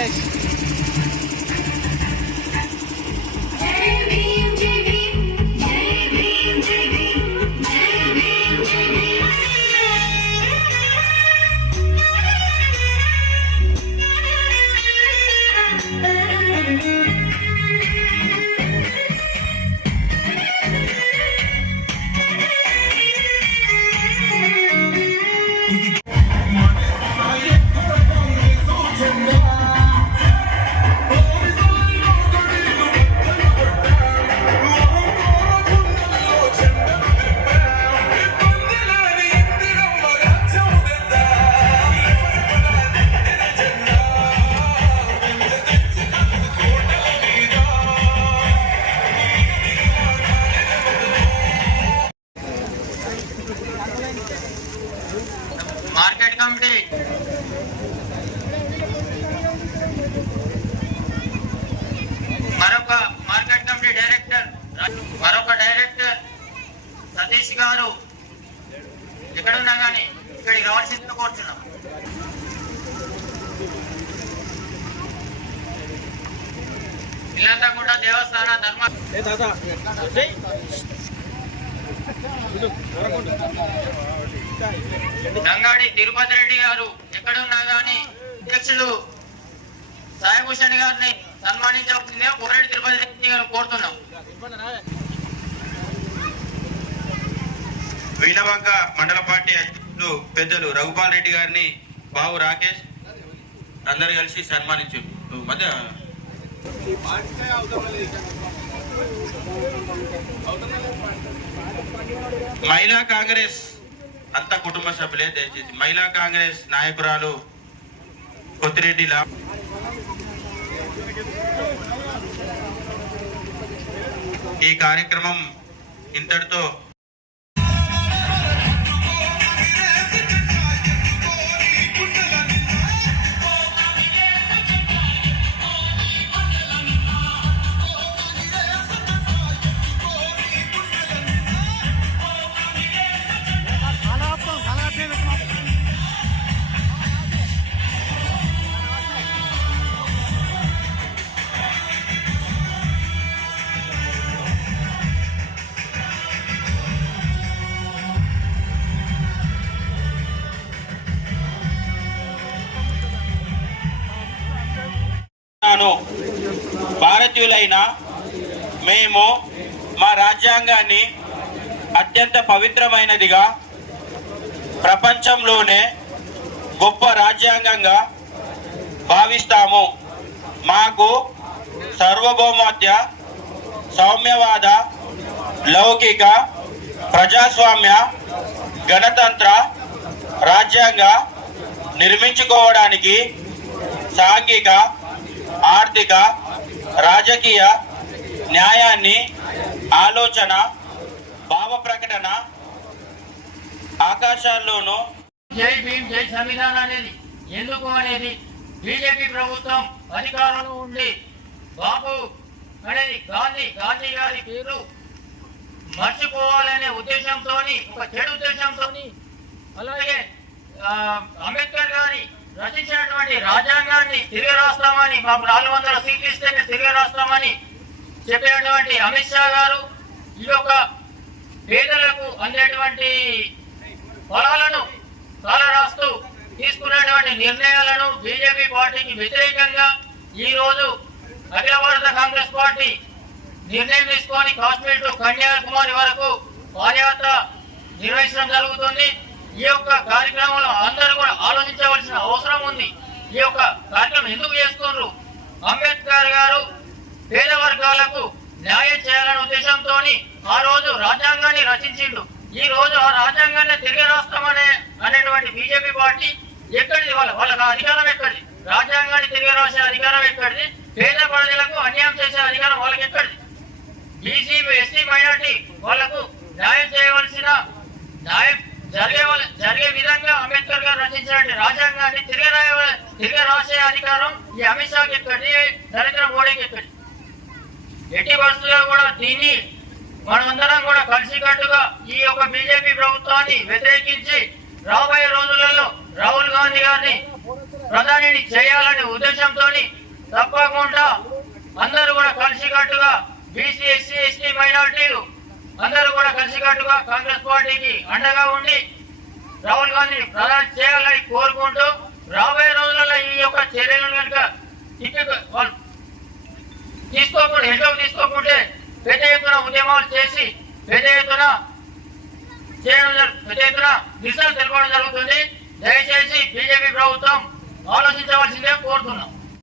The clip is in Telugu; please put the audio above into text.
next. ఇల్లంతకుంట దేవస్థాన ధర్మ గంగాడి తిరుపతి రెడ్డి గారు ఎక్కడున్నా కానీ అధ్యక్షులు సాయిభూషణ్ గారిని సన్మానించవలసిందిగా కోరెడ్డి తిరుపతి రెడ్డి గారు కోరుతున్నాం. వీణవంక మండల పార్టీ అధ్యక్షులు పెద్దలు రఘుపాల్ రెడ్డి గారిని బాబు రాకేష్ అందరు కలిసి సన్మానించు మధ్య మహిళా కాంగ్రెస్ అంత కుటుంబ సభ్యులే దయచేసి మహిళా కాంగ్రెస్ నాయకురాలు కొత్తిరెడ్డి లా ఈ కార్యక్రమం ఇంతటితో నాను భారతీయులైన మేము మా రాజ్యాంగాన్ని అత్యంత పవిత్రమైనదిగా ప్రపంచంలోనే గొప్ప రాజ్యాంగంగా భావిస్తాము. మాకు సార్వభౌమత్య సౌమ్యవాద లౌకిక ప్రజాస్వామ్య గణతంత్ర రాజ్యాంగ నిర్మించుకోవడానికి సాంఘిక ఆర్థిక రాజకీయ న్యాయాన్ని ఆలోచన భావ ప్రకటన ఆకాశాల్లోనూ జై భీమ్ జై సంవిధాన్ అనేది ఎందుకు అనేది బీజేపీ ప్రభుత్వం అధికారంలో ఉండి బాబు అనేది గాంధీ గాంధీ గారి పేరు మర్చిపోవాలనే ఉద్దేశంతో ఒక చెడు ఉద్దేశంతో అలాగే అంబేద్కర్ గారి రచించినటువంటి రాజ్యాంగాన్ని తిరిగి రాస్తామని మాకు నాలుగు వందల సీట్లు ఇస్తేనే తిరిగి రాస్తామని చెప్పినటువంటి అమిత్ షా గారు ఈ యొక్క పేదలకు అందేటువంటి పొలాలను కాలరాస్తూ తీసుకున్నటువంటి నిర్ణయాలను బీజేపీ పార్టీకి వ్యతిరేకంగా ఈరోజు అఖిల భారత కాంగ్రెస్ పార్టీ నిర్ణయం తీసుకొని కాశ్మీర్ టు కన్యాకుమారి వరకు పాదయాత్ర నిర్వహించడం జరుగుతుంది. ఈ యొక్క కార్యక్రమంలో అందరూ కూడా ఆలోచించవలసిన అవసరం ఉంది. ఈ యొక్క కార్యక్రమం ఎందుకు చేస్తున్నారు అంబేద్కర్ గారు పేద వర్గాలకు న్యాయం చేయాలనే ఉద్దేశంతో ఆ రోజు రాజ్యాంగాన్ని రచించిండు. ఈ రోజు ఆ రాజ్యాంగాన్ని తిరిగి రాస్తామనే అనేటువంటి బీజేపీ పార్టీ ఎక్కడిది? వాళ్ళ వాళ్ళకి అధికారం ఎక్కడిది? రాజ్యాంగాన్ని తిరిగి రాసే అధికారం ఎక్కడిది? పేద ప్రజలకు అన్యాయం చేసే అధికారం వాళ్ళకి ఎక్కడిది? బీసీ ఎస్సీ మైనార్టీ వాళ్ళకు న్యాయం చేయవలసిన న్యాయం జరిగే జరిగే విధంగా అంబేద్కర్ గారు రచించినటువంటి రాజ్యాంగాన్ని తిరిగి రాయ తిరిగి రాసే అధికారం ఈ అమిత్ షాకి ఎక్కడి నరేంద్ర మోడీకి ఎక్కడి ఎట్టి పరిస్థితుల్లో కూడా దీన్ని మనమందరం కూడా కలిసికట్టుగా ఈ యొక్క బీజేపీ ప్రభుత్వాన్ని వ్యతిరేకించి రాబోయే రోజులలో రాహుల్ గాంధీ గారిని ప్రధానిని చేయాలనే ఉద్దేశంతో తప్పకుండా అందరూ కూడా కలిసికట్టుగా బీసీ ఎస్సీ ఎస్టీ మైనార్టీలు అందరూ కూడా కలిసికట్టుగా కాంగ్రెస్ పార్టీకి అండగా ఉండి రాహుల్ గాంధీని ప్రధాని చేయాలని కోరుకుంటూ రాబోయే రోజులలో ఈ యొక్క చర్యలను కనుక తీసుకోకుండా హెల్ప్ తీసుకోకుంటే పెద్ద ఎత్తున ఉద్యమాలు చేసి పెద్ద ఎత్తున చేయడం పెద్ద ఎత్తున నిరసన తెలపడం జరుగుతుంది. దయచేసి బీజేపీ ప్రభుత్వం ఆలోచించవలసిందే కోరుతున్నాం.